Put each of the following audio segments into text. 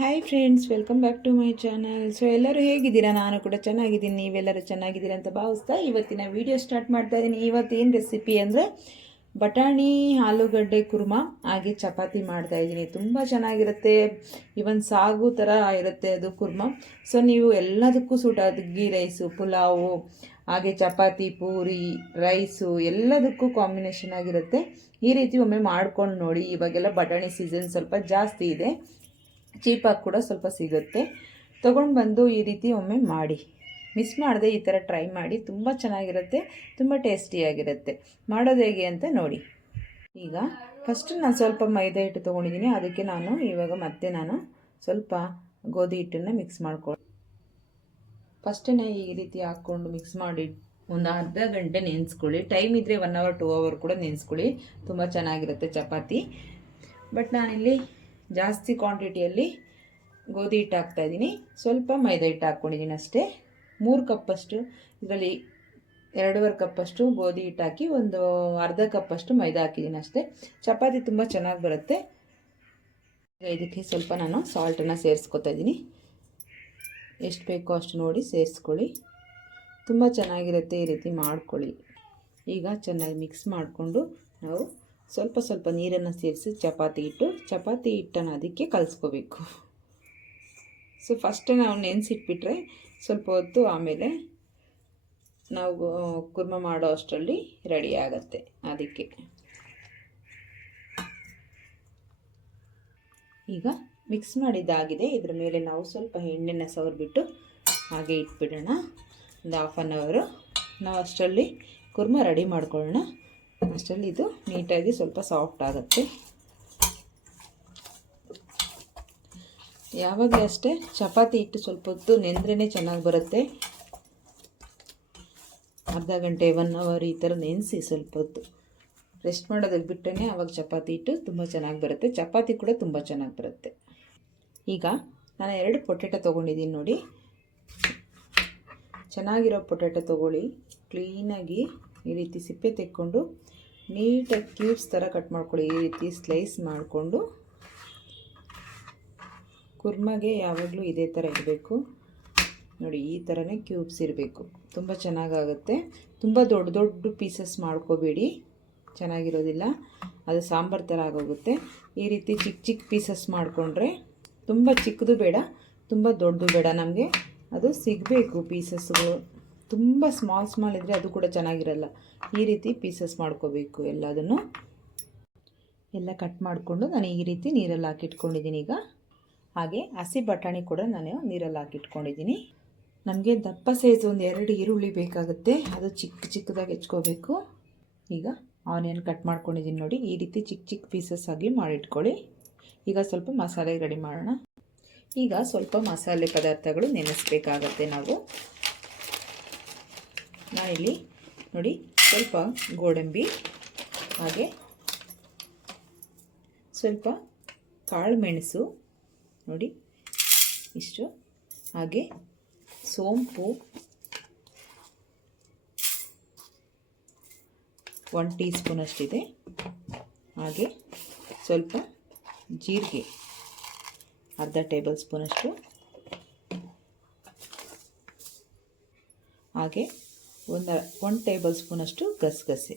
Hi friends welcome back to my channel so ಎಲ್ಲರೂ ಹೇಗಿದ್ದೀರಾ? ನಾನು ಕೂಡ ಚೆನ್ನಾಗಿದ್ದೀನಿ. ನೀವೆಲ್ಲರೂ ಚೆನ್ನಾಗಿದ್ದೀರಾ ಅಂತ ಭಾವಿಸ್ತಾ ಇವತ್ತಿನ ವಿಡಿಯೋ ಸ್ಟಾರ್ಟ್ ಮಾಡ್ತಾ ಇದ್ದೀನಿ. ಇವತ್ತೇನು ರೆಸಿಪಿ ಅಂದರೆ ಬಟಾಣಿ, ಆಲೂಗಡ್ಡೆ, ಕುರ್ಮ, ಹಾಗೆ ಚಪಾತಿ ಮಾಡ್ತಾ ಇದ್ದೀನಿ. ತುಂಬ ಚೆನ್ನಾಗಿರುತ್ತೆ. ಇವನ್ ಸಾಗು ಥರ ಇರುತ್ತೆ ಅದು ಕುರ್ಮ. ಸೊ ನೀವು ಎಲ್ಲದಕ್ಕೂ ಸೂಟ್ ಅದು ಗೀ ರೈಸು ಪುಲಾವು, ಹಾಗೆ ಚಪಾತಿ, ಪೂರಿ ರೈಸು ಎಲ್ಲದಕ್ಕೂ ಕಾಂಬಿನೇಷನ್ ಆಗಿರುತ್ತೆ. ಈ ರೀತಿ ಒಮ್ಮೆ ಮಾಡ್ಕೊಂಡು ನೋಡಿ. ಇವಾಗೆಲ್ಲ ಬಟಾಣಿ ಸೀಸನ್ ಸ್ವಲ್ಪ ಜಾಸ್ತಿ ಇದೆ. ಚೀಪಾಗಿ ಕೂಡ ಸ್ವಲ್ಪ ಸಿಗುತ್ತೆ. ತೊಗೊಂಡು ಬಂದು ಈ ರೀತಿ ಒಮ್ಮೆ ಮಾಡಿ. ಮಿಸ್ ಮಾಡದೆ ಈ ಥರ ಟ್ರೈ ಮಾಡಿ. ತುಂಬ ಚೆನ್ನಾಗಿರುತ್ತೆ, ತುಂಬ ಟೇಸ್ಟಿಯಾಗಿರುತ್ತೆ. ಮಾಡೋದು ಹೇಗೆ ಅಂತ ನೋಡಿ. ಈಗ ಫಸ್ಟ್ ನಾನು ಸ್ವಲ್ಪ ಮೈದಾ ಹಿಟ್ಟು ತೊಗೊಂಡಿದ್ದೀನಿ ಅದಕ್ಕೆ ನಾನು ಇವಾಗ ಮತ್ತೆ ನಾನು ಸ್ವಲ್ಪ ಗೋಧಿ ಹಿಟ್ಟನ್ನು ಮಿಕ್ಸ್ ಮಾಡ್ಕೊಳ್ಳಿ ಫಸ್ಟೇ ಈ ರೀತಿ ಹಾಕ್ಕೊಂಡು ಮಿಕ್ಸ್ ಮಾಡಿ ಒಂದು ಅರ್ಧ ಗಂಟೆ ನೆನೆಸ್ಕೊಳ್ಳಿ. ಟೈಮ್ ಇದ್ದರೆ ಒನ್ ಅವರ್ ಟೂ ಅವರ್ ಕೂಡ ನೆನೆಸ್ಕೊಳ್ಳಿ. ತುಂಬ ಚೆನ್ನಾಗಿರುತ್ತೆ ಚಪಾತಿ. ಬಟ್ ನಾನಿಲ್ಲಿ ಜಾಸ್ತಿ ಕ್ವಾಂಟಿಟಿಯಲ್ಲಿ ಗೋಧಿ ಹಿಟ್ಟು ಹಾಕ್ತಾಯಿದ್ದೀನಿ ಸ್ವಲ್ಪ ಮೈದಾ ಹಿಟ್ಟು ಹಾಕ್ಕೊಂಡಿದ್ದೀನಿ ಅಷ್ಟೇ. ಮೂರು ಕಪ್ಪಷ್ಟು, ಇದರಲ್ಲಿ ಎರಡೂವರೆ ಕಪ್ಪಷ್ಟು ಗೋಧಿ ಹಿಟ್ಟು ಹಾಕಿ ಒಂದು ಅರ್ಧ ಕಪ್ಪಷ್ಟು ಮೈದಾ ಹಾಕಿದ್ದೀನಿ ಅಷ್ಟೇ. ಚಪಾತಿ ತುಂಬ ಚೆನ್ನಾಗಿ ಬರುತ್ತೆ. ಇದಕ್ಕೆ ಸ್ವಲ್ಪ ನಾನು ಸಾಲ್ಟನ್ನು ಸೇರಿಸ್ಕೊತಾ ಇದ್ದೀನಿ. ಎಷ್ಟು ಬೇಕೋ ಅಷ್ಟು ನೋಡಿ ಸೇರಿಸ್ಕೊಳ್ಳಿ. ತುಂಬ ಚೆನ್ನಾಗಿರುತ್ತೆ ಈ ರೀತಿ ಮಾಡ್ಕೊಳ್ಳಿ. ಈಗ ಚೆನ್ನಾಗಿ ಮಿಕ್ಸ್ ಮಾಡಿಕೊಂಡು ನಾವು ಸ್ವಲ್ಪ ಸ್ವಲ್ಪ ನೀರನ್ನು ಸೇರಿಸಿ ಚಪಾತಿ ಹಿಟ್ಟು ಚಪಾತಿ ಹಿಟ್ಟನ್ನು ಅದಕ್ಕೆ ಕಲಿಸ್ಕೋಬೇಕು. ಸೊ ಫಸ್ಟ್ ನಾವು ನೆನೆಸಿಟ್ಬಿಟ್ರೆ ಸ್ವಲ್ಪ ಹೊತ್ತು ಆಮೇಲೆ ನಾವು ಕುರ್ಮ ಮಾಡೋ ಅಷ್ಟರಲ್ಲಿ ರೆಡಿ ಆಗುತ್ತೆ ಅದಕ್ಕೆ. ಈಗ ಮಿಕ್ಸ್ ಮಾಡಿದ್ದಾಗಿದೆ. ಇದರ ಮೇಲೆ ನಾವು ಸ್ವಲ್ಪ ಎಣ್ಣೆನ ಸವರ್ಬಿಟ್ಟು ಹಾಗೆ ಇಟ್ಬಿಡೋಣ. ಒಂದು ಹಾಫ್ ಆನ್ ಅವರು ನಾವು ಅಷ್ಟರಲ್ಲಿ ಕುರ್ಮ ರೆಡಿ ಮಾಡ್ಕೊಳ್ಳೋಣ. ಅಷ್ಟರಲ್ಲಿ ಇದು ನೀಟಾಗಿ ಸ್ವಲ್ಪ ಸಾಫ್ಟ್ ಆಗುತ್ತೆ. ಯಾವಾಗಲೂ ಅಷ್ಟೇ ಚಪಾತಿ ಹಿಟ್ಟು ಸ್ವಲ್ಪ ಹೊತ್ತು ನೆಂದ್ರೇ ಚೆನ್ನಾಗಿ ಬರುತ್ತೆ. ಅರ್ಧ ಗಂಟೆ ಒನ್ ಅವರ್ ಈ ಥರ ನೆನೆಸಿ ಸ್ವಲ್ಪ ಹೊತ್ತು ರೆಸ್ಟ್ ಮಾಡೋದಕ್ಕೆ ಬಿಟ್ಟರೆ ಆವಾಗ ಚಪಾತಿ ಹಿಟ್ಟು ತುಂಬ ಚೆನ್ನಾಗಿ ಬರುತ್ತೆ. ಚಪಾತಿ ಕೂಡ ತುಂಬ ಚೆನ್ನಾಗಿ ಬರುತ್ತೆ. ಈಗ ನಾನು ಎರಡು ಪೊಟೆಟೊ ತೊಗೊಂಡಿದ್ದೀನಿ ನೋಡಿ. ಚೆನ್ನಾಗಿರೋ ಪೊಟೆಟೊ ತೊಗೊಳ್ಳಿ. ಕ್ಲೀನಾಗಿ ಈ ರೀತಿ ಸಿಪ್ಪೆ ತೆಕ್ಕೊಂಡು ನೀಟಾಗಿ ಕ್ಯೂಬ್ಸ್ ಥರ ಕಟ್ ಮಾಡ್ಕೊಳ್ಳಿ. ಈ ರೀತಿ ಸ್ಲೈಸ್ ಮಾಡಿಕೊಂಡು ಕುರ್ಮಗೆ ಯಾವಾಗಲೂ ಇದೇ ಥರ ಇರಬೇಕು. ನೋಡಿ, ಈ ಥರನೇ ಕ್ಯೂಬ್ಸ್ ಇರಬೇಕು. ತುಂಬ ಚೆನ್ನಾಗಾಗುತ್ತೆ. ತುಂಬ ದೊಡ್ಡ ದೊಡ್ಡ ಪೀಸಸ್ ಮಾಡ್ಕೋಬೇಡಿ. ಚೆನ್ನಾಗಿರೋದಿಲ್ಲ. ಅದು ಸಾಂಬಾರು ಥರ ಆಗೋಗುತ್ತೆ. ಈ ರೀತಿ ಚಿಕ್ಕ ಚಿಕ್ಕ ಪೀಸಸ್ ಮಾಡಿಕೊಂಡ್ರೆ ತುಂಬ ಚಿಕ್ಕದು ಬೇಡ, ತುಂಬ ದೊಡ್ಡದು ಬೇಡ ನಮಗೆ. ಅದು ಸಿಗಬೇಕು ಪೀಸಸ್ಗಳು. ತುಂಬ ಸ್ಮಾಲ್ ಸ್ಮಾಲ್ ಇದ್ದರೆ ಅದು ಕೂಡ ಚೆನ್ನಾಗಿರಲ್ಲ. ಈ ರೀತಿ ಪೀಸಸ್ ಮಾಡ್ಕೋಬೇಕು ಎಲ್ಲದನ್ನು. ಎಲ್ಲ ಕಟ್ ಮಾಡಿಕೊಂಡು ನಾನು ಈ ರೀತಿ ನೀರಲ್ಲಿ ಹಾಕಿಟ್ಕೊಂಡಿದ್ದೀನಿ ಈಗ. ಹಾಗೆ ಹಸಿ ಬಟಾಣಿ ಕೂಡ ನಾನು ನೀರಲ್ಲಿ ಹಾಕಿಟ್ಕೊಂಡಿದ್ದೀನಿ. ನಮಗೆ ದಪ್ಪ ಸೈಜ್ ಒಂದು ಎರಡು ಈರುಳ್ಳಿ ಬೇಕಾಗುತ್ತೆ. ಅದು ಚಿಕ್ಕ ಚಿಕ್ಕದಾಗಿ ಹೆಚ್ಕೋಬೇಕು. ಈಗ ಆನಿಯನ್ ಕಟ್ ಮಾಡ್ಕೊಂಡಿದ್ದೀನಿ ನೋಡಿ. ಈ ರೀತಿ ಚಿಕ್ಕ ಚಿಕ್ಕ ಪೀಸಸ್ ಆಗಿ ಮಾಡಿಟ್ಕೊಳ್ಳಿ. ಈಗ ಸ್ವಲ್ಪ ಮಸಾಲೆ ರೆಡಿ ಮಾಡೋಣ. ಈಗ ಸ್ವಲ್ಪ ಮಸಾಲೆ ಪದಾರ್ಥಗಳು ನೆನೆಸ್ಬೇಕಾಗತ್ತೆ ನಾವು. ನಾನಿಲ್ಲಿ ನೋಡಿ ಸ್ವಲ್ಪ ಗೋಡಂಬಿ, ಹಾಗೆ ಸ್ವಲ್ಪ ಕಾಳು ಮೆಣಸು, ನೋಡಿ ಇಷ್ಟು, ಹಾಗೆ ಸೋಂಪು ಒನ್ ಟೀ ಸ್ಪೂನಷ್ಟಿದೆ ಹಾಗೆ ಸ್ವಲ್ಪ ಜೀರಿಗೆ, ಅರ್ಧ ಟೇಬಲ್ ಸ್ಪೂನಷ್ಟು ಹಾಗೆ ಒಂದು ಒನ್ ಟೇಬಲ್ ಸ್ಪೂನಷ್ಟು ಗಸಗಸೆ.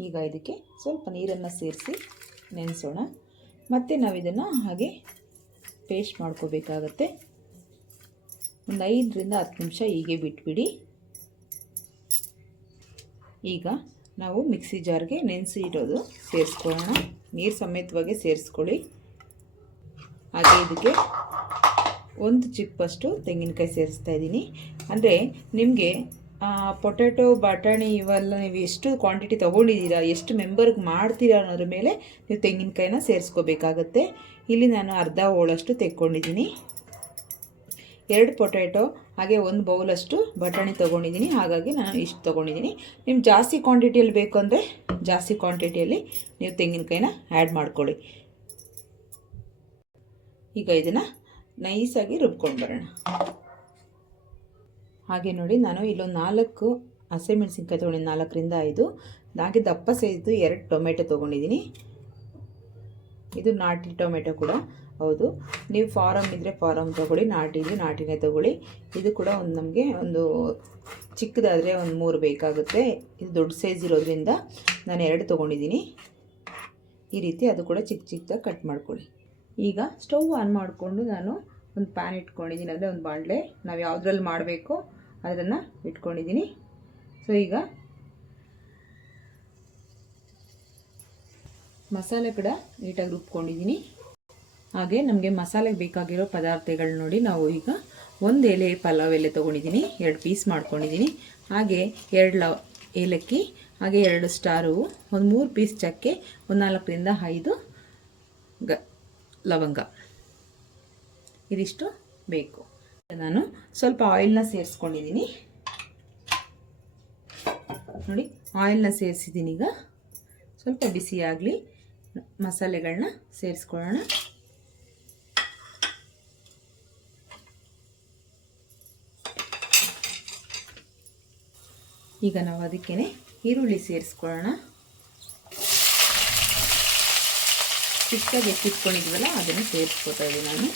ಈಗ ಇದಕ್ಕೆ ಸ್ವಲ್ಪ ನೀರನ್ನು ಸೇರಿಸಿ ನೆನೆಸೋಣ. ಮತ್ತು ನಾವು ಇದನ್ನು ಹಾಗೆ ಪೇಸ್ಟ್ ಮಾಡ್ಕೋಬೇಕಾಗತ್ತೆ. ಒಂದು ಐದರಿಂದ ಹತ್ತು ನಿಮಿಷ ಹೀಗೆ ಬಿಟ್ಬಿಡಿ. ಈಗ ನಾವು ಮಿಕ್ಸಿ ಜಾರ್ಗೆ ನೆನೆಸಿ ಇಡೋದು ಸೇರಿಸ್ಕೊಳ್ಳೋಣ. ನೀರು ಸಮೇತವಾಗಿ ಸೇರಿಸ್ಕೊಳ್ಳಿ. ಹಾಗೆ ಇದಕ್ಕೆ ಒಂದು ಚಿಪ್ಪಷ್ಟು ತೆಂಗಿನಕಾಯಿ ಸೇರಿಸ್ತಾ ಇದ್ದೀನಿ. ಅಂದರೆ ನಿಮಗೆ ಪೊಟ್ಯಾಟೊ, ಬಟಾಣಿ ಇವೆಲ್ಲ ನೀವು ಎಷ್ಟು ಕ್ವಾಂಟಿಟಿ ತೊಗೊಂಡಿದ್ದೀರಾ, ಎಷ್ಟು ಮೆಂಬರ್ಗೆ ಮಾಡ್ತೀರಾ ಅನ್ನೋದ್ರ ಮೇಲೆ ನೀವು ತೆಂಗಿನಕಾಯಿನ ಸೇರಿಸ್ಕೋಬೇಕಾಗತ್ತೆ. ಇಲ್ಲಿ ನಾನು ಅರ್ಧ ಹೋಳಷ್ಟು ತೆಕ್ಕೊಂಡಿದ್ದೀನಿ. ಎರಡು ಪೊಟ್ಯಾಟೊ, ಹಾಗೆ ಒಂದು ಬೌಲಷ್ಟು ಬಟಾಣಿ ತೊಗೊಂಡಿದ್ದೀನಿ. ಹಾಗಾಗಿ ನಾನು ಇಷ್ಟು ತೊಗೊಂಡಿದ್ದೀನಿ. ನಿಮ್ಗೆ ಜಾಸ್ತಿ ಕ್ವಾಂಟಿಟಿಯಲ್ಲಿ ಬೇಕು ಅಂದರೆ ಜಾಸ್ತಿ ಕ್ವಾಂಟಿಟಿಯಲ್ಲಿ ನೀವು ತೆಂಗಿನಕಾಯಿನ ಆ್ಯಡ್ ಮಾಡ್ಕೊಳ್ಳಿ. ಈಗ ಇದನ್ನು ನೈಸಾಗಿ ರುಬ್ಕೊಂಡು ಬರೋಣ. ಹಾಗೆ ನೋಡಿ ನಾನು ಇಲ್ಲೊಂದು ನಾಲ್ಕು ಹಸಿಮೆಣಸಿನ್ಕಾಯಿ ತೊಗೊಂಡಿದ್ದು ನಾಲ್ಕರಿಂದ ಐದು. ಹಾಗೆ ದಪ್ಪ ಸೈಜು ಎರಡು ಟೊಮೆಟೊ ತೊಗೊಂಡಿದ್ದೀನಿ. ಇದು ನಾಟಿ ಟೊಮೆಟೊ ಕೂಡ, ಹೌದು. ನೀವು ಫಾರಮ್ ಇದ್ದರೆ ಫಾರಮ್ ತೊಗೊಳ್ಳಿ, ನಾಟಿ ಇದ್ದರೆ ನಾಟಿನೇ ತೊಗೊಳ್ಳಿ. ಇದು ಕೂಡ ಒಂದು ನಮಗೆ ಒಂದು ಚಿಕ್ಕದಾದರೆ ಒಂದು ಮೂರು ಬೇಕಾಗುತ್ತೆ. ಇದು ದೊಡ್ಡ ಸೈಜ್ ಇರೋದ್ರಿಂದ ನಾನು ಎರಡು ತೊಗೊಂಡಿದ್ದೀನಿ. ಈ ರೀತಿ ಅದು ಕೂಡ ಚಿಕ್ಕ ಚಿಕ್ಕದಾಗಿ ಕಟ್ ಮಾಡ್ಕೊಳ್ಳಿ. ಈಗ ಸ್ಟವ್ ಆನ್ ಮಾಡಿಕೊಂಡು ನಾನು ಒಂದು ಪ್ಯಾನ್ ಇಟ್ಕೊಂಡಿದ್ದೀನಿ. ಅಂದರೆ ಒಂದು ಬಾಣಲೆ. ನಾವು ಯಾವುದ್ರಲ್ಲಿ ಮಾಡಬೇಕು ಅದನ್ನು ಇಟ್ಕೊಂಡಿದ್ದೀನಿ. ಸೊ ಈಗ ಮಸಾಲೆ ಕೂಡ ನೀಟಾಗಿ ರುಬ್ಕೊಂಡಿದ್ದೀನಿ. ಹಾಗೆ ನಮಗೆ ಮಸಾಲೆಗೆ ಬೇಕಾಗಿರೋ ಪದಾರ್ಥಗಳು ನೋಡಿ ನಾವು ಈಗ ಒಂದು ಎಲೆ ಪಲಾವ್ ಎಲೆ ತೊಗೊಂಡಿದ್ದೀನಿ. ಎರಡು ಪೀಸ್ ಮಾಡ್ಕೊಂಡಿದ್ದೀನಿ. ಹಾಗೆ ಎರಡು ಲವ್ ಏಲಕ್ಕಿ, ಹಾಗೆ ಎರಡು ಸ್ಟಾರು, ಒಂದು ಮೂರು ಪೀಸ್ ಚಕ್ಕೆ, ಒಂದು ನಾಲ್ಕರಿಂದ ಐದು ಗ ಲವಂಗ. ಇದಿಷ್ಟು ಬೇಕು. ನಾನು ಸ್ವಲ್ಪ ಆಯಿಲ್ನ ಸೇರಿಸ್ಕೊಂಡಿದ್ದೀನಿ ನೋಡಿ ಆಯಿಲ್ನ ಸೇರಿಸಿದ್ದೀನಿ ಈಗ. ಸ್ವಲ್ಪ ಬಿಸಿ ಆಗಲಿ ಮಸಾಲೆಗಳನ್ನ ಸೇರಿಸ್ಕೊಳ್ಳೋಣ. ಈಗ ನಾವು ಅದಕ್ಕೇ ಈರುಳ್ಳಿ ಸೇರಿಸ್ಕೊಳ್ಳೋಣ. ಚಿಕ್ಕದಾಗಿ ಎತ್ತಿಟ್ಕೊಂಡಿದ್ವಲ್ಲ ಅದನ್ನು ಸೇರಿಸ್ಕೊತಾ ಇದ್ದೀನಿ ನಾನು.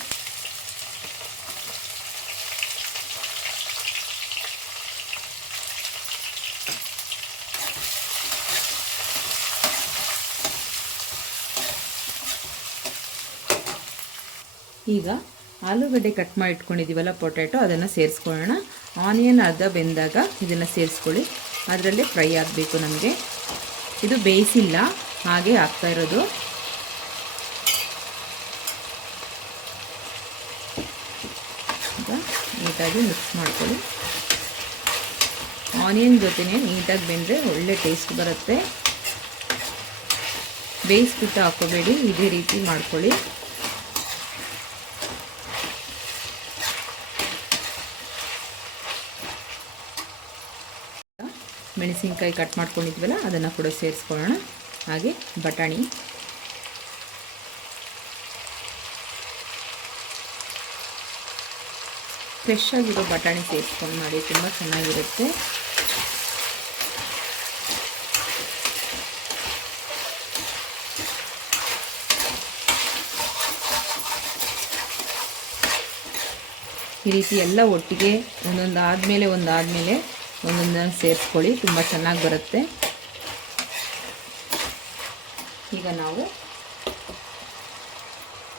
ಈಗ ಆಲೂಗಡ್ಡೆ ಕಟ್ ಮಾಡಿ ಇಟ್ಕೊಂಡಿದ್ದೀವಲ್ಲ ಪೊಟ್ಯಾಟೊ, ಅದನ್ನು ಸೇರಿಸ್ಕೊಳ್ಳೋಣ. ಆನಿಯನ್ ಅರ್ಧ ಬೆಂದಾಗ ಇದನ್ನು ಸೇರಿಸ್ಕೊಳ್ಳಿ. ಅದರಲ್ಲೇ ಫ್ರೈ ಆಗಬೇಕು ನಮಗೆ. ಇದು ಬೇಯಿಸಿಲ್ಲ, ಹಾಗೆ ಆಗ್ತಾ ಇರೋದು. ಈಗ ನೀಟಾಗಿ ಮಿಕ್ಸ್ ಮಾಡ್ಕೊಳ್ಳಿ. ಆನಿಯನ್ ಜೊತೆನೇ ನೀಟಾಗಿ ಬೆಂದರೆ ಒಳ್ಳೆ ಟೇಸ್ಟ್ ಬರುತ್ತೆ. ಬೇಯಿಸ್ಬಿಟ್ಟು ಹಾಕೋಬೇಡಿ, ಇದೇ ರೀತಿ ಮಾಡ್ಕೊಳ್ಳಿ. ಮೆಣಸಿನ್ಕಾಯಿ ಕಟ್ ಮಾಡ್ಕೊಂಡಿದ್ವಲ್ಲ, ಅದನ್ನು ಕೂಡ ಸೇರಿಸ್ಕೊಳ್ಳೋಣ. ಹಾಗೆ ಬಟಾಣಿ. ಫ್ರೆಶ್ ಆಗಿರೋ ಬಟಾಣಿ ಸೇರಿಸ್ಕೊಂಡು ಮಾಡಿ ತುಂಬ ಚೆನ್ನಾಗಿರುತ್ತೆ. ಈ ರೀತಿ ಎಲ್ಲ ಒಟ್ಟಿಗೆ ಒಂದೊಂದು ಆದಮೇಲೆ, ಒಂದು ಆದಮೇಲೆ ಒಂದೊಂದನ್ನು ಸೇರಿಸ್ಕೊಳ್ಳಿ, ತುಂಬ ಚೆನ್ನಾಗಿ ಬರುತ್ತೆ. ಈಗ ನಾವು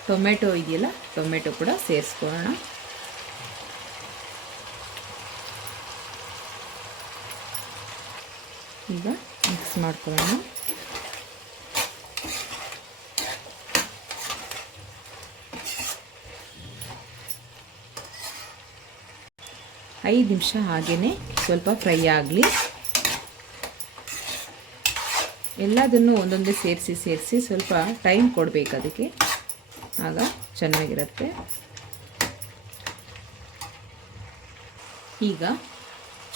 ಟೊಮೆಟೊ ಇದೆಯಲ್ಲ ಟೊಮೆಟೊ ಕೂಡ ಸೇರಿಸ್ಕೊಳ್ಳೋಣ. ಈಗ ಮಿಕ್ಸ್ ಮಾಡ್ಕೊಳ್ಳೋಣ. ಐದು ನಿಮಿಷ ಹಾಗೆಯೇ ಸ್ವಲ್ಪ ಫ್ರೈ ಆಗಲಿ. ಎಲ್ಲದನ್ನು ಒಂದೊಂದೇ ಸೇರಿಸಿ ಸೇರಿಸಿ ಸ್ವಲ್ಪ ಟೈಮ್ ಕೊಡಬೇಕು ಅದಕ್ಕೆ. ಆಗ ಚೆನ್ನಾಗಿರುತ್ತೆ. ಈಗ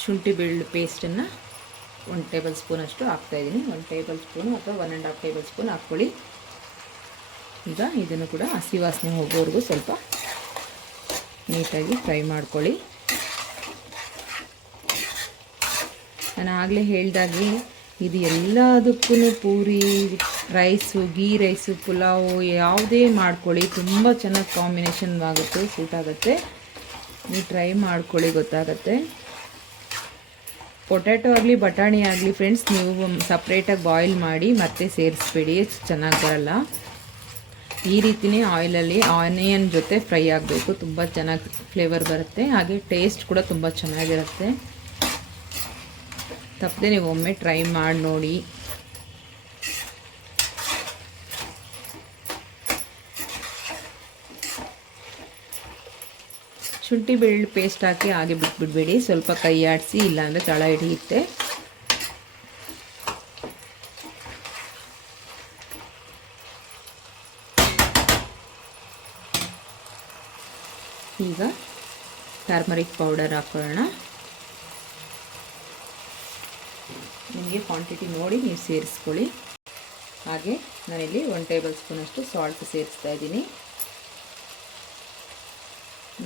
ಶುಂಠಿ ಬೆಳ್ಳುಳ್ಳಿ ಪೇಸ್ಟನ್ನು ಒಂದು ಟೇಬಲ್ ಸ್ಪೂನಷ್ಟು ಹಾಕ್ತಾಯಿದ್ದೀನಿ ಒಂದು ಟೇಬಲ್ ಸ್ಪೂನು ಅಥವಾ one and half tablespoon ಹಾಕ್ಕೊಳ್ಳಿ. ಈಗ ಇದನ್ನು ಕೂಡ ಹಸಿ ವಾಸನೆ ಹೋಗೋವರೆಗೂ ಸ್ವಲ್ಪ ನೀಟಾಗಿ ಫ್ರೈ ಮಾಡ್ಕೊಳ್ಳಿ. ನಾನು ಆಗಲೇ ಹೇಳ್ದಾಗೆ ಇದು ಎಲ್ಲದಕ್ಕೂ puri rice ghee rice pulao ಯಾವುದೇ ಮಾಡ್ಕೊಳ್ಳಿ. ತುಂಬ ಚೆನ್ನಾಗಿ ಕಾಂಬಿನೇಷನ್ ಆಗುತ್ತೆ, ಸೂಟ್ ಆಗುತ್ತೆ. ನೀವು ಟ್ರೈ ಮಾಡ್ಕೊಳ್ಳಿ, ಗೊತ್ತಾಗತ್ತೆ. ಪೊಟ್ಯಾಟೊ ಆಗಲಿ, ಬಟಾಣಿ ಆಗಲಿ ಫ್ರೆಂಡ್ಸ್ ನೀವು ಸಪ್ರೇಟಾಗಿ ಬಾಯ್ಲ್ ಮಾಡಿ ಮತ್ತೆ ಸೇರಿಸ್ಬೇಡಿ ಚೆನ್ನಾಗಿ ಬರಲ್ಲ. ಈ ರೀತಿಯೇ ಆಯಿಲಲ್ಲಿ ಆನಿಯನ್ ಜೊತೆ ಫ್ರೈ ಆಗಬೇಕು, ತುಂಬ ಚೆನ್ನಾಗಿ ಫ್ಲೇವರ್ ಬರುತ್ತೆ. ಹಾಗೆ ಟೇಸ್ಟ್ ಕೂಡ ತುಂಬ ಚೆನ್ನಾಗಿರುತ್ತೆ. ತಪ್ಪದೆ ನೀವು ಒಮ್ಮೆ ಟ್ರೈ ಮಾಡಿ ನೋಡಿ. ಶುಂಠಿ ಬೆಳ್ಳುಳ್ಳಿ ಪೇಸ್ಟ್ ಹಾಕಿ ಹಾಗೆ ಬಿಟ್ಬಿಡ್ಬೇಡಿ. ಸ್ವಲ್ಪ ಕೈ ಆಡಿಸಿ, ಇಲ್ಲಾಂದರೆ ತಳ ಹಿಡಿಯುತ್ತೆ. ಈಗ ಟರ್ಮರಿಕ್ ಪೌಡರ್ ಹಾಕೋಣ. ನಿಮಗೆ ಕ್ವಾಂಟಿಟಿ ನೋಡಿ ನೀವು ಸೇರಿಸ್ಕೊಳ್ಳಿ. ಹಾಗೆ ನಾನಿಲ್ಲಿ ಒನ್ ಟೇಬಲ್ ಸ್ಪೂನಷ್ಟು ಸಾಲ್ಟ್ ಸೇರಿಸ್ತಾ ಇದ್ದೀನಿ.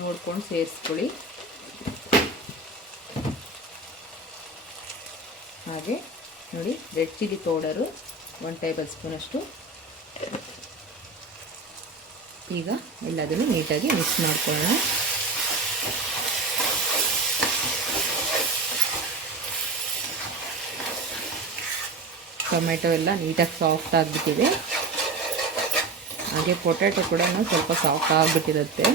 ನೋಡ್ಕೊಂಡು ಸೇರಿಸ್ಕೊಳ್ಳಿ. ಹಾಗೆ ನೋಡಿ, red chilli powder one table ಸ್ಪೂನಷ್ಟು ಈಗ ಎಲ್ಲದನ್ನು ನೀಟಾಗಿ ಮಿಕ್ಸ್ ಮಾಡ್ಕೊಳ್ಳೋಣ. ಟೊಮೆಟೊ ಎಲ್ಲ ನೀಟಾಗಿ ಸಾಫ್ಟ್ ಆಗಿಬಿಟ್ಟಿದೆ. ಹಾಗೆ ಪೊಟ್ಯಾಟೊ ಕೂಡ ಸ್ವಲ್ಪ ಸಾಫ್ಟ್ ಆಗಿಬಿಟ್ಟಿರುತ್ತೆ.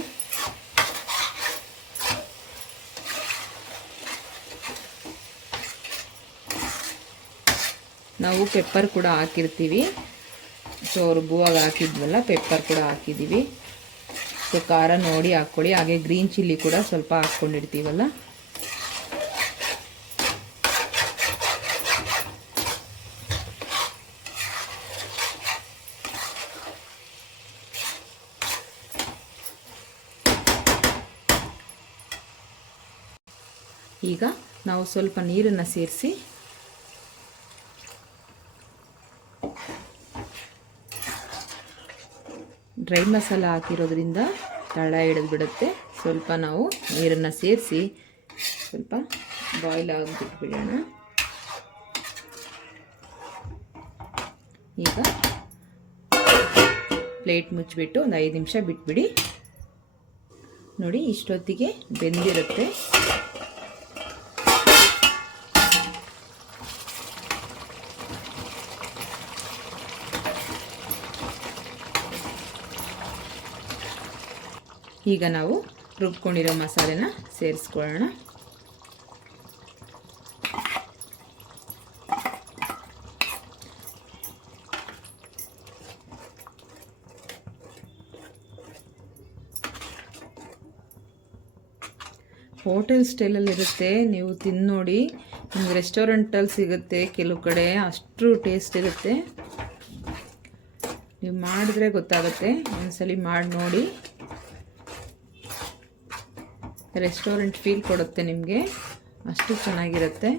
ನಾವು ಪೆಪ್ಪರ್ ಕೂಡ ಹಾಕಿರ್ತೀವಿ. ಸೊ ರುಬ್ಬುವಾಗ ಹಾಕಿದ್ವಲ್ಲ ಪೆಪ್ಪರ್ ಕೂಡ ಹಾಕಿದ್ದೀವಿ ಸೊ ಖಾರ ನೋಡಿ ಹಾಕ್ಕೊಳ್ಳಿ. ಹಾಗೆ ಗ್ರೀನ್ ಚಿಲ್ಲಿ ಕೂಡ ಸ್ವಲ್ಪ ಹಾಕ್ಕೊಂಡಿರ್ತೀವಲ್ಲ. ಈಗ ನಾವು ಸ್ವಲ್ಪ ನೀರನ್ನು ಸೇರಿಸಿ ಡ್ರೈ ಮಸಾಲ ಹಾಕಿರೋದ್ರಿಂದ ತಳ ಹಿಡಿದು ಬಿಡುತ್ತೆ ಸ್ವಲ್ಪ ನಾವು ನೀರನ್ನು ಸೇರಿಸಿ ಸ್ವಲ್ಪ ಬಾಯ್ಲ್ ಆಗಿಬಿಟ್ಬಿಡೋಣ. ಈಗ ಪ್ಲೇಟ್ ಮುಚ್ಚಿಬಿಟ್ಟು ಒಂದು ಐದು ನಿಮಿಷ ಬಿಟ್ಬಿಡಿ. ನೋಡಿ ಇಷ್ಟೊತ್ತಿಗೆ ಬೆಂದಿರುತ್ತೆ. ಈಗ ನಾವು ರುಬ್ಕೊಂಡಿರೋ ಮಸಾಲೆನ ಸೇರಿಸ್ಕೊಳ್ಳೋಣ. ಹೋಟೆಲ್ ಸ್ಟೈಲಲ್ಲಿರುತ್ತೆ ನೀವು ತಿಂದು ನೋಡಿ ನಿಮ್ಗೆ ರೆಸ್ಟೋರೆಂಟಲ್ಲಿ ಸಿಗುತ್ತೆ. ಕೆಲವು ಕಡೆ ಅಷ್ಟು ಟೇಸ್ಟ್ ಇರುತ್ತೆ. ನೀವು ಮಾಡಿದ್ರೆ ಗೊತ್ತಾಗುತ್ತೆ. ಒಂದ್ಸಲಿ ಮಾಡಿ ನೋಡಿ. ರೆಸ್ಟೋರೆಂಟ್ ಫೀಲ್ ಕೊಡುತ್ತೆ ನಿಮಗೆ. ಅಷ್ಟು ಚೆನ್ನಾಗಿರುತ್ತೆ.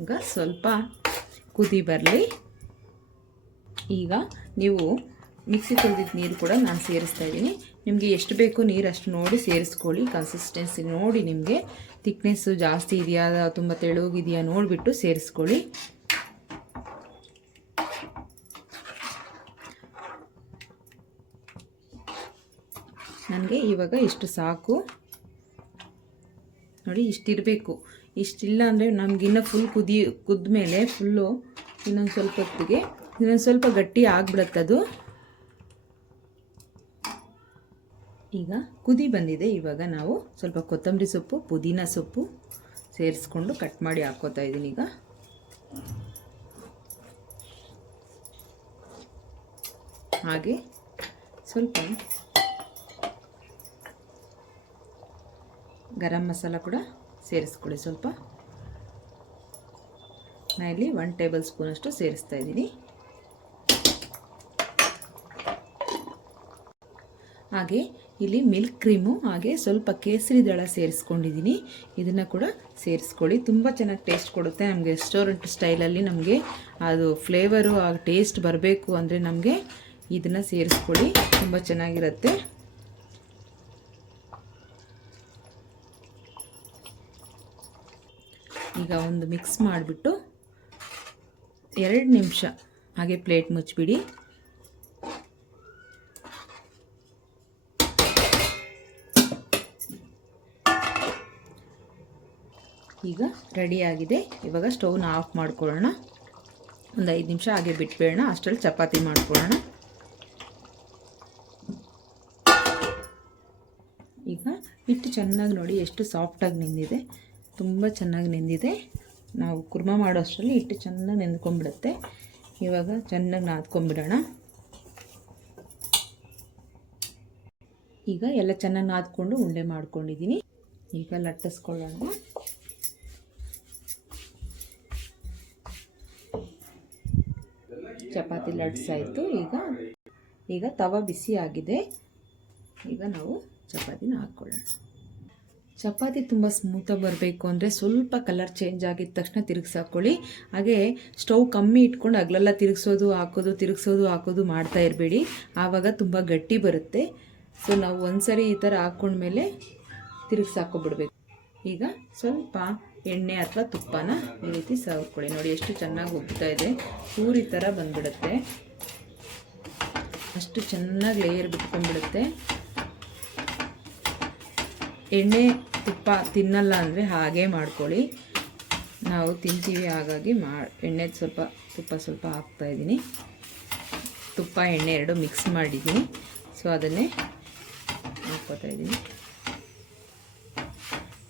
ಈಗ ಸ್ವಲ್ಪ ಕುದಿ ಬರಲಿ. ಈಗ ನೀವು ಮಿಕ್ಸಿ ಕುದಿದ ನೀರು ಕೂಡ ನಾನು ಸೇರಿಸ್ತಾ ಇದ್ದೀನಿ. ನಿಮಗೆ ಎಷ್ಟು ಬೇಕು ನೀರು ಅಷ್ಟು ನೋಡಿ ಸೇರಿಸ್ಕೊಳ್ಳಿ. ಕನ್ಸಿಸ್ಟೆನ್ಸಿ ನೋಡಿ ನಿಮಗೆ. ತಿಕ್ನೆಸ್ಸು ಜಾಸ್ತಿ ಇದೆಯಾ, ತುಂಬ ತೆಳುವಿದೆಯಾ ನೋಡಿಬಿಟ್ಟು ಸೇರಿಸ್ಕೊಳ್ಳಿ. ಇವಾಗ ಇಷ್ಟು ಸಾಕು. ನೋಡಿ, ಇಷ್ಟಿರಬೇಕು. ಇಷ್ಟಿಲ್ಲ ಅಂದರೆ ನಮಗಿನ್ನ ಫುಲ್ ಕುದಿ ಕುದ್ದ ಮೇಲೆ ಫುಲ್ಲು ಇನ್ನೊಂದು ಸ್ವಲ್ಪ ಹೊತ್ತಿಗೆ, ಇನ್ನೊಂದು ಸ್ವಲ್ಪ ಗಟ್ಟಿ ಅದು. ಈಗ ಕುದಿ ಬಂದಿದೆ. ಇವಾಗ ನಾವು ಸ್ವಲ್ಪ ಕೊತ್ತಂಬರಿ ಸೊಪ್ಪು, ಪುದೀನ ಸೊಪ್ಪು ಸೇರಿಸ್ಕೊಂಡು ಕಟ್ ಮಾಡಿ ಹಾಕೋತಾ ಇದ್ದೀನಿ ಈಗ. ಹಾಗೆ ಸ್ವಲ್ಪ ಗರಂ ಮಸಾಲ ಕೂಡ ಸೇರಿಸ್ಕೊಳ್ಳಿ ಸ್ವಲ್ಪ. ನಾನು ಇಲ್ಲಿ ಒನ್ ಟೇಬಲ್ ಸ್ಪೂನಷ್ಟು ಸೇರಿಸ್ತಾ ಇದ್ದೀನಿ. ಹಾಗೆ ಇಲ್ಲಿ ಮಿಲ್ಕ್ ಕ್ರೀಮು ಹಾಗೆ ಸ್ವಲ್ಪ ಕೇಸರಿ ದಳ ಸೇರಿಸ್ಕೊಂಡಿದ್ದೀನಿ. ಇದನ್ನು ಕೂಡ ಸೇರಿಸ್ಕೊಳ್ಳಿ. ತುಂಬ ಚೆನ್ನಾಗಿ ಟೇಸ್ಟ್ ಕೊಡುತ್ತೆ. ನಮಗೆ ರೆಸ್ಟೋರೆಂಟ್ ಸ್ಟೈಲಲ್ಲಿ ನಮಗೆ ಅದು ಫ್ಲೇವರು ಆ ಟೇಸ್ಟ್ ಬರಬೇಕು ಅಂದರೆ ನಮಗೆ ಇದನ್ನು ಸೇರಿಸ್ಕೊಳ್ಳಿ. ತುಂಬ ಚೆನ್ನಾಗಿರುತ್ತೆ. ಈಗ ಒಂದು ಮಿಕ್ಸ್ ಮಾಡಿಬಿಟ್ಟು ಎರಡು ನಿಮಿಷ ಹಾಗೆ ಪ್ಲೇಟ್ ಮುಚ್ಚಿಬಿಡಿ. ಈಗ ರೆಡಿಯಾಗಿದೆ ಇವಾಗ ಸ್ಟವ್ನ ಆಫ್ ಮಾಡ್ಕೊಳ್ಳೋಣ. ಒಂದು ಐದು ನಿಮಿಷ ಹಾಗೆ ಬಿಟ್ಬೇಡೋಣ. ಅಷ್ಟರಲ್ಲಿ ಚಪಾತಿ ಮಾಡ್ಕೊಳ್ಳೋಣ. ಈಗ ಹಿಟ್ಟು ಚೆನ್ನಾಗಿ ನೋಡಿ ಎಷ್ಟು ಸಾಫ್ಟಾಗಿ ನಿಂದಿದೆ. ತುಂಬ ಚೆನ್ನಾಗಿ ನೆಂದಿದೆ. ನಾವು ಕುರ್ಮ ಮಾಡೋ ಅಷ್ಟರಲ್ಲಿ ಹಿಟ್ಟು ಚೆನ್ನಾಗಿ ನೆಂದ್ಕೊಂಡ್ಬಿಡುತ್ತೆ. ಇವಾಗ ಚೆನ್ನಾಗಿ ನಾದ್ಕೊಂಬಿಡೋಣ ಈಗ ಎಲ್ಲ ಚೆನ್ನಾಗಿ ನಾದ್ಕೊಂಡು ಉಂಡೆ ಮಾಡ್ಕೊಂಡಿದ್ದೀನಿ. ಈಗ ಲಟ್ಟಿಸ್ಕೊಳ್ಳೋಣ. ಚಪಾತಿ ಲಟ್ಸಾಯಿತು. ಈಗ ಈಗ ತವ ಬಿಸಿ ಆಗಿದೆ. ಈಗ ನಾವು ಚಪಾತಿನ ಹಾಕ್ಕೊಳ್ಳೋಣ. ಚಪಾತಿ ತುಂಬ ಸ್ಮೂತಾಗಿ ಬರಬೇಕು ಅಂದರೆ ಸ್ವಲ್ಪ ಕಲರ್ ಚೇಂಜ್ ಆಗಿದ ತಕ್ಷಣ ತಿರುಗಿಸಾಕೊಳ್ಳಿ. ಹಾಗೆ ಸ್ಟವ್ ಕಮ್ಮಿ ಇಟ್ಕೊಂಡು ಅಗಲೆಲ್ಲ ತಿರುಗಿಸೋದು, ಹಾಕೋದು ತಿರುಗಿಸೋದು, ಹಾಕೋದು ಮಾಡ್ತಾ ಇರಬೇಡಿ. ಆವಾಗ ತುಂಬ ಗಟ್ಟಿ ಬರುತ್ತೆ. ಸೊ ನಾವು ಒಂದು ಸರಿ ಈ ಥರ ಹಾಕ್ಕೊಂಡ್ಮೇಲೆ ತಿರುಗಿಸಾಕೊಬಿಡ್ಬೇಕು. ಈಗ ಸ್ವಲ್ಪ ಎಣ್ಣೆ ಅಥವಾ ತುಪ್ಪನ ಈ ರೀತಿ ಸವರ್ಕೊಳ್ಳಿ ನೋಡಿ ಎಷ್ಟು ಚೆನ್ನಾಗಿ ಉಬ್ತಾ ಇದೆ. ಪೂರಿ ಥರ ಬಂದ್ಬಿಡುತ್ತೆ. ಅಷ್ಟು ಚೆನ್ನಾಗಿ ಲೇಯರ್ ಬಿಟ್ಕೊಂಡ್ಬಿಡುತ್ತೆ. ಎಣ್ಣೆ ತುಪ್ಪ ತಿನ್ನಲ್ಲ ಅಂದರೆ ಹಾಗೇ ಮಾಡ್ಕೊಳ್ಳಿ. ನಾವು ತಿಂತೀವಿ ಹಾಗಾಗಿ ಮಾ, ಎಣ್ಣೆ ಸ್ವಲ್ಪ, ತುಪ್ಪ ಸ್ವಲ್ಪ ಹಾಕ್ತಾಯಿದ್ದೀನಿ ತುಪ್ಪ, ಎಣ್ಣೆ ಎರಡು ಮಿಕ್ಸ್ ಮಾಡಿದ್ದೀನಿ. ಸೊ ಅದನ್ನೇ ಇದ್ದೀನಿ.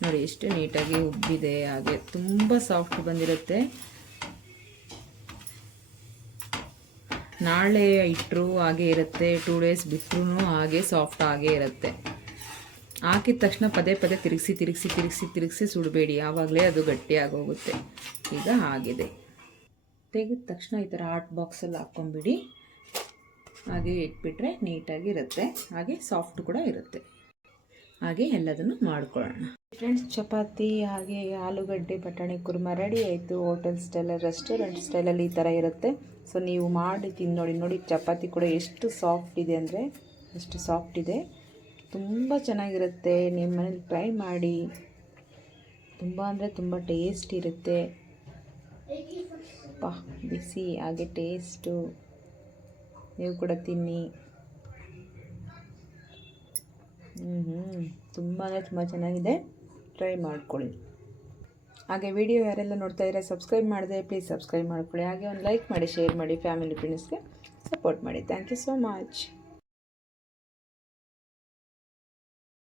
ನೋಡಿ, ಎಷ್ಟು ನೀಟಾಗಿ ಉಬ್ಬಿದೆ, ಹಾಗೆ ತುಂಬ ಸಾಫ್ಟ್ ಬಂದಿರುತ್ತೆ. ನಾಳೆ ಇಟ್ಟರು ಹಾಗೆ ಇರುತ್ತೆ ಟೂ ಡೇಸ್ ಬಿಟ್ಟರು ಹಾಗೆ ಸಾಫ್ಟ್ ಆಗೇ ಇರುತ್ತೆ. ಹಾಕಿದ ತಕ್ಷಣ ಪದೇ ಪದೇ ತಿರುಗಿಸಿ ತಿರುಗಿಸಿ ತಿರುಗಿಸಿ ತಿರುಗಿಸಿ ಸುಡಬೇಡಿ. ಆವಾಗಲೇ ಅದು ಗಟ್ಟಿಯಾಗೋಗುತ್ತೆ. ಈಗ ಆಗಿದೆ ತೆಗೆದ ತಕ್ಷಣ ಈ ಥರ ಹಾಟ್ ಬಾಕ್ಸಲ್ಲಿ ಹಾಕ್ಕೊಂಬಿಡಿ. ಹಾಗೆ ಇಟ್ಬಿಟ್ರೆ ನೀಟಾಗಿರುತ್ತೆ ಹಾಗೆ ಸಾಫ್ಟ್ ಕೂಡ ಇರುತ್ತೆ. ಹಾಗೆ ಎಲ್ಲದನ್ನು ಮಾಡ್ಕೊಳ್ಳೋಣ. ಫ್ರೆಂಡ್ಸ್ ಚಪಾತಿ, ಹಾಗೆ ಆಲೂಗಡ್ಡೆ, ಬಟಾಣಿ, ಕುರ್ಮ ರೆಡಿ ಆಯಿತು. ಹೋಟೆಲ್ ಸ್ಟೈಲ್ ರೆಸ್ಟೋರೆಂಟ್ ಸ್ಟೈಲಲ್ಲಿ ಈ ಥರ ಇರುತ್ತೆ. ಸೊ ನೀವು ಮಾಡಿ ತಿಂದು ನೋಡಿ ನೋಡಿ ಚಪಾತಿ ಕೂಡ ಎಷ್ಟು ಸಾಫ್ಟ್ ಇದೆ ಅಂದರೆ, ಎಷ್ಟು ಸಾಫ್ಟ್ ಇದೆ. ತುಂಬ ಚೆನ್ನಾಗಿರುತ್ತೆ. ನಿಮ್ಮ ಮನೇಲಿ ಟ್ರೈ ಮಾಡಿ. ತುಂಬ ಅಂದರೆ ತುಂಬ ಟೇಸ್ಟ್ ಇರುತ್ತೆ. ಪಾ ಬಿಸಿ, ಹಾಗೆ ಟೇಸ್ಟು ನೀವು ಕೂಡ ತಿನ್ನಿ. ಹ್ಞೂ ಹ್ಞೂ ತುಂಬ ಅಂದರೆ ತುಂಬ ಚೆನ್ನಾಗಿದೆ. ಟ್ರೈ ಮಾಡ್ಕೊಳ್ಳಿ. ಹಾಗೆ ವಿಡಿಯೋ ಯಾರೆಲ್ಲ ನೋಡ್ತಾ ಇದ್ದಾರೆ ಸಬ್ಸ್ಕ್ರೈಬ್ ಮಾಡಿದೆ ಪ್ಲೀಸ್ ಸಬ್ಸ್ಕ್ರೈಬ್ ಮಾಡ್ಕೊಳ್ಳಿ. ಹಾಗೆ ಒಂದು ಲೈಕ್ ಮಾಡಿ ಶೇರ್ ಮಾಡಿ ಫ್ಯಾಮಿಲಿ ಫ್ರೆಂಡ್ಸ್ಗೆ ಸಪೋರ್ಟ್ ಮಾಡಿ. Thank you so much